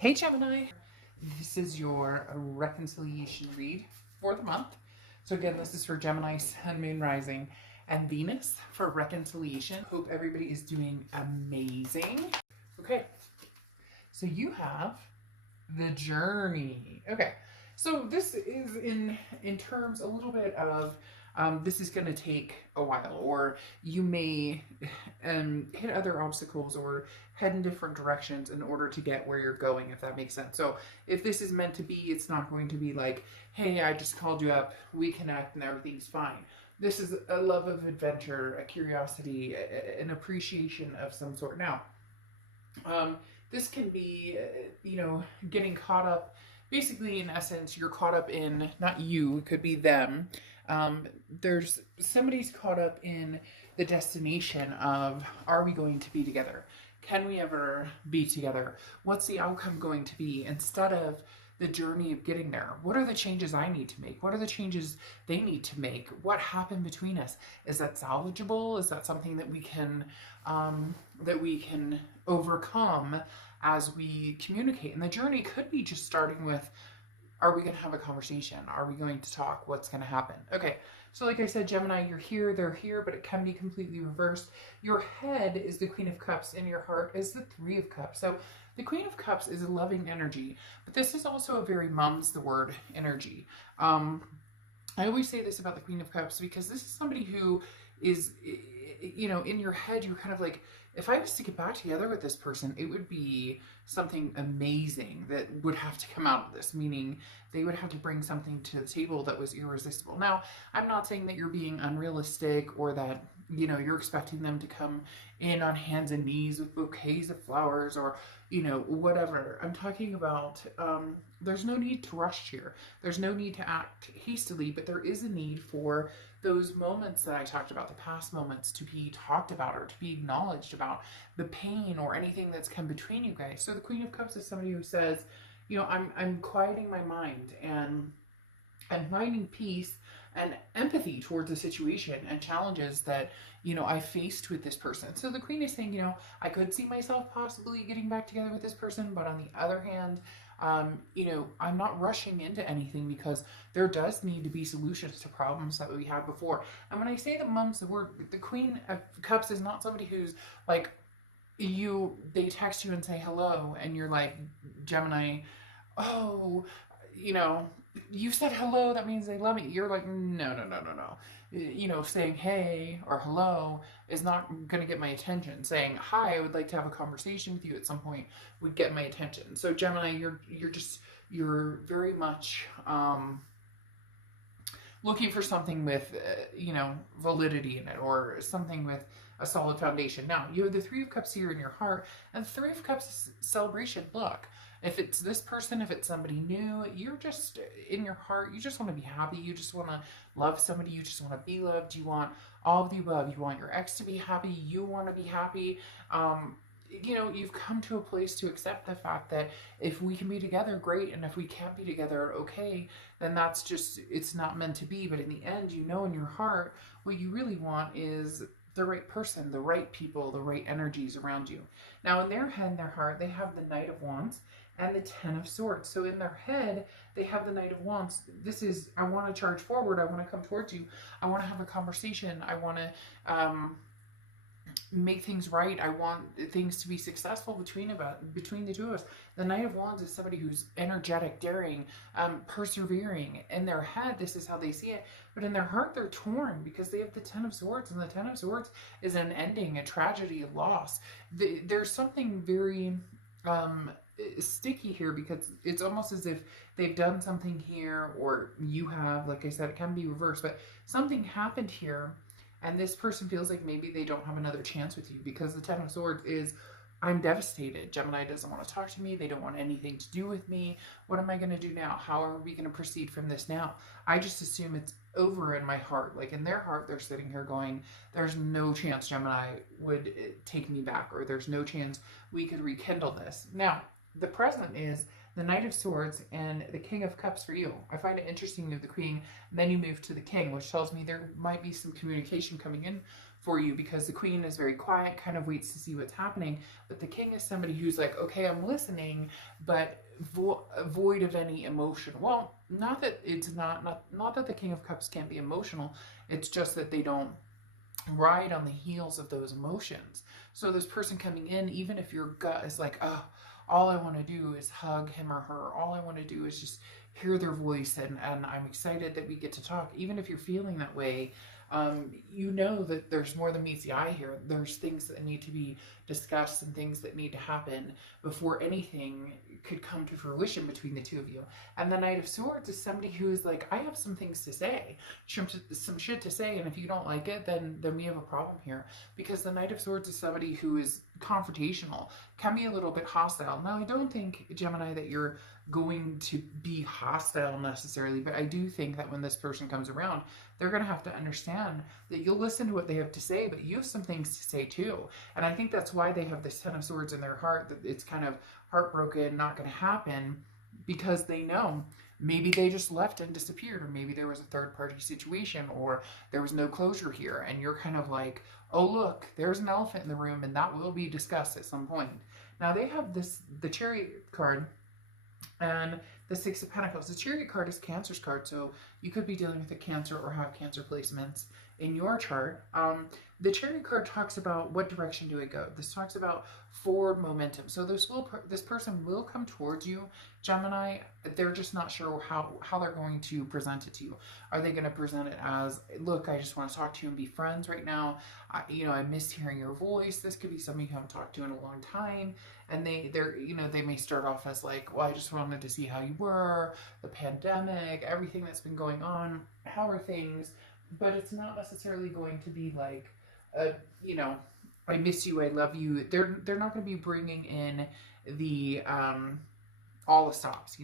Hey Gemini, this is your reconciliation read for the month. So again, this is for Gemini, Sun, Moon, Rising, and Venus for reconciliation. Hope everybody is doing amazing. Okay, so you have the journey. Okay, so this is in terms a little bit of this is going to take a while, or you may hit other obstacles or head in different directions in order to get where you're going, if that makes sense. So if this is meant to be, it's not going to be like, hey, I just called you up, we connect, and everything's fine. This is a love of adventure, a curiosity, an appreciation of some sort. Now, this can be, getting caught up. Basically, in essence, you're caught up in, not you, it could be them. There's somebody's caught up in the destination of, are we going to be together? Can we ever be together? What's the outcome going to be? Instead of the journey of getting there, what are the changes I need to make? What are the changes they need to make? What happened between us? Is that salvageable? Is that something that we can overcome as we communicate? And the journey could be just starting with, are we going to have a conversation? Are we going to talk? What's going to happen? Okay, so like I said, Gemini, you're here, they're here, but it can be completely reversed. Your head is the Queen of Cups and your heart is the Three of Cups. So the Queen of Cups is a loving energy, but this is also a very mum's the word energy. I always say this about the Queen of Cups because this is somebody who is, in your head, you're kind of like, if I was to get back together with this person, it would be something amazing that would have to come out of this, meaning they would have to bring something to the table that was irresistible. Now, I'm not saying that you're being unrealistic or that, you're expecting them to come in on hands and knees with bouquets of flowers or, whatever. I'm talking about, there's no need to rush here. There's no need to act hastily, but there is a need for those moments that I talked about, the past moments, to be talked about or to be acknowledged about, the pain or anything that's come between you guys. So the Queen of Cups is somebody who says, I'm quieting my mind and I'm finding peace and empathy towards the situation and challenges that, I faced with this person. So the Queen is saying, I could see myself possibly getting back together with this person, but on the other hand, I'm not rushing into anything because there does need to be solutions to problems that we had before. And when I say that mum's the word, the Queen of Cups is not somebody who's like, they text you and say hello, and you're like, Gemini, oh, you said hello, that means they love me. You're like, no, no, no, no, no. Saying hey or hello is not going to get my attention. Saying hi, I would like to have a conversation with you at some point would get my attention. So Gemini, you're very much looking for something with validity in it, or something with a solid foundation. Now you have the Three of Cups here in your heart, and the Three of Cups is celebration. Look, if it's this person, if it's somebody new, you're just in your heart, you just want to be happy, you just want to love somebody, you just want to be loved, you want all of the above, you want your ex to be happy, you want to be happy. You've come to a place to accept the fact that if we can be together, great, and if we can't be together, okay, then that's just, it's not meant to be. But in the end, in your heart, what you really want is the right person, the right people, the right energies around you. Now, in their head and their heart, they have the Knight of Wands and the Ten of Swords. So in their head, they have the Knight of Wands. This is, I want to charge forward, I want to come towards you, I want to have a conversation, I want to make things right. I want things to be successful between the two of us. The Knight of Wands is somebody who's energetic, daring, persevering. In their head, this is how they see it, but in their heart, they're torn because they have the Ten of Swords, and the Ten of Swords is an ending, a tragedy, a loss. There's something very sticky here because it's almost as if they've done something here, or you have. Like I said, it can be reversed, but something happened here. And this person feels like maybe they don't have another chance with you because the Ten of Swords is, I'm devastated. Gemini doesn't want to talk to me. They don't want anything to do with me. What am I going to do now? How are we going to proceed from this now? I just assume it's over in my heart. Like in their heart, they're sitting here going, there's no chance Gemini would take me back, or there's no chance we could rekindle this. Now, the present is the Knight of Swords and the King of Cups for you. I find it interesting you have the Queen, and then you move to the King, which tells me there might be some communication coming in for you, because the Queen is very quiet, kind of waits to see what's happening. But the King is somebody who's like, okay, I'm listening, but void of any emotion. Well, not that it's not that the King of Cups can't be emotional. It's just that they don't ride on the heels of those emotions. So this person coming in, even if your gut is like, oh, all I want to do is hug him or her, all I want to do is just hear their voice, and I'm excited that we get to talk. Even if you're feeling that way, you know that there's more than meets the eye here. There's things that need to be discussed and things that need to happen before anything could come to fruition between the two of you. And the Knight of Swords is somebody who's like, I have some things to say, some shit to say, and if you don't like it, then we have a problem here. Because the Knight of Swords is somebody who is confrontational, can be a little bit hostile. Now, I don't think, Gemini, that you're going to be hostile necessarily, but I do think that when this person comes around, they're going to have to understand that you'll listen to what they have to say, but you have some things to say too. And I think that's why they have this Ten of Swords in their heart, that it's kind of heartbroken, not going to happen, because they know maybe they just left and disappeared, or maybe there was a third party situation, or there was no closure here, and you're kind of like, oh look, there's an elephant in the room, and that will be discussed at some point. Now they have the Chariot card and the Six of Pentacles. The Chariot card is Cancer's card, so you could be dealing with a Cancer or have Cancer placements in your chart. The Chariot card talks about what direction do I go. This talks about forward momentum. So this person will come towards you, Gemini. They're just not sure how they're going to present it to you. Are they going to present it as, look, I just want to talk to you and be friends right now. I miss hearing your voice. This could be somebody you haven't talked to in a long time. And they may start off as like, well, I just wanted to see how you were, the pandemic, everything that's been going on. How are things? But it's not necessarily going to be like, I miss you, I love you. They're not going to be bringing in the all the stops.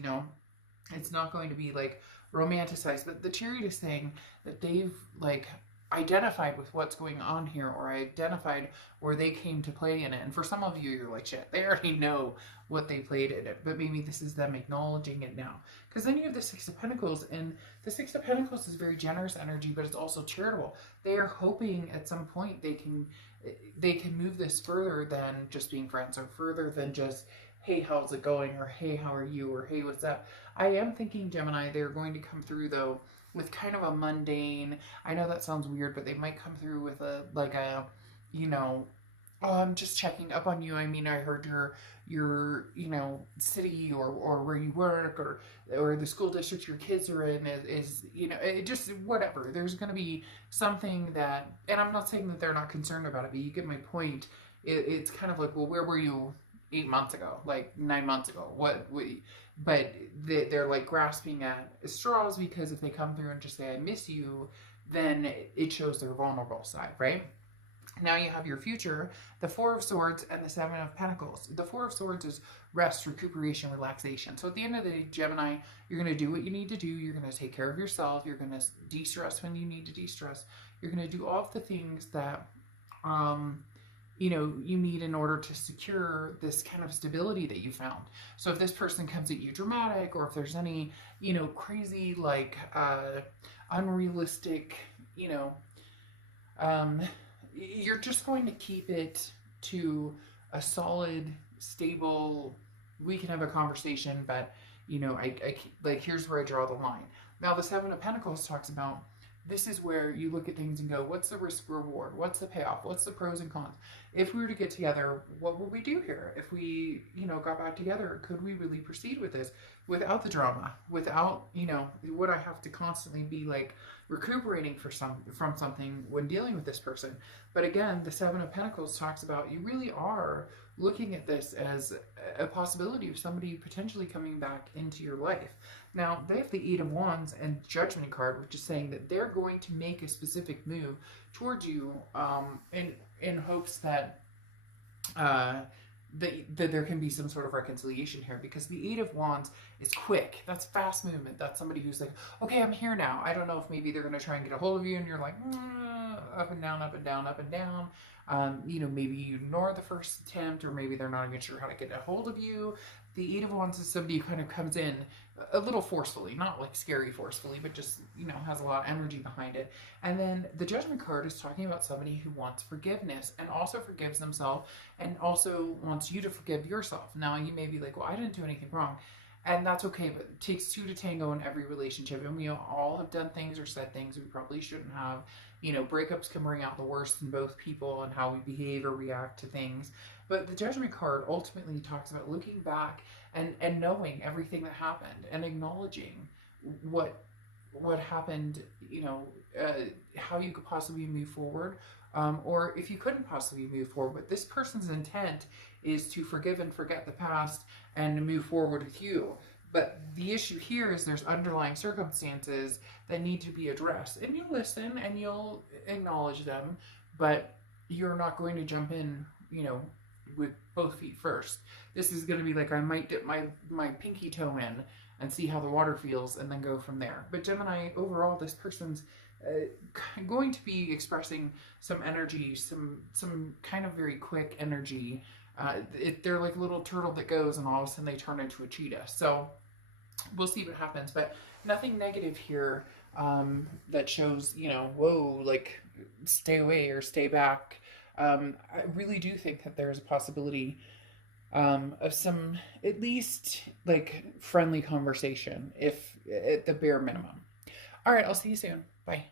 It's not going to be like romanticized. But the Chariot is saying that they've like identified with what's going on here, or identified where they came to play in it. And for some of you, you're like, shit, they already know what they played in it, but maybe this is them acknowledging it now. Because then you have the Six of Pentacles, and the Six of Pentacles is very generous energy, but it's also charitable. They are hoping at some point they can move this further than just being friends, or further than just, hey, how's it going, or hey, how are you, or hey, what's up. I am thinking, Gemini, they're going to come through though with kind of a mundane, I know that sounds weird, but they might come through with oh, I'm just checking up on you. I mean, I heard your city or where you work, or the school district your kids are in is it just whatever. There's going to be something that, and I'm not saying that they're not concerned about it, but you get my point. It's kind of like, well, where were you 8 months ago, like 9 months ago? But they're like grasping at straws, because if they come through and just say, I miss you, then it shows their vulnerable side, right? Now you have your future, the Four of Swords and the Seven of Pentacles. The Four of Swords is rest, recuperation, relaxation. So at the end of the day, Gemini, you're going to do what you need to do. You're going to take care of yourself. You're going to de-stress when you need to de-stress. You're going to do all of the things that you need in order to secure this kind of stability that you found. So if this person comes at you dramatic, or if there's any, crazy, like, unrealistic, you're just going to keep it to a solid, stable, we can have a conversation, but, here's where I draw the line. Now, the Seven of Pentacles talks about, this is where you look at things and go, what's the risk reward? What's the payoff? What's the pros and cons? If we were to get together, what would we do here? If we, got back together, could we really proceed with this without the drama? Without, would I have to constantly be like recuperating from something when dealing with this person? But again, the Seven of Pentacles talks about, you really are looking at this as a possibility of somebody potentially coming back into your life. Now, they have the Eight of Wands and Judgment card, which is saying that they're going to make a specific move towards you in hopes that that there can be some sort of reconciliation here, because the Eight of Wands is quick. That's fast movement. That's somebody who's like, okay, I'm here now. I don't know if maybe they're going to try and get a hold of you, and you're like, up and down, up and down, up and down. Maybe you ignore the first attempt, or maybe they're not even sure how to get a hold of you. The Eight of Wands is somebody who kind of comes in a little forcefully, not like scary forcefully, but just, has a lot of energy behind it. And then the Judgment card is talking about somebody who wants forgiveness and also forgives themselves and also wants you to forgive yourself. Now, you may be like, well, I didn't do anything wrong. And that's okay, but it takes two to tango in every relationship. And we all have done things or said things we probably shouldn't have. Breakups can bring out the worst in both people and how we behave or react to things. But the Judgment card ultimately talks about looking back and knowing everything that happened and acknowledging what happened, how you could possibly move forward, or if you couldn't possibly move forward. But this person's intent is to forgive and forget the past and to move forward with you. But the issue here is there's underlying circumstances that need to be addressed. And you'll listen and you'll acknowledge them, but you're not going to jump in, with both feet first. This is going to be like, I might dip my pinky toe in and see how the water feels and then go from there. But Gemini, overall, this person's going to be expressing some energy, some kind of very quick energy. They're like a little turtle that goes and all of a sudden they turn into a cheetah. So we'll see what happens, but nothing negative here that shows, whoa, like stay away or stay back. I really do think that there's a possibility of some, at least like friendly conversation, if at the bare minimum. All right, I'll see you soon. Bye.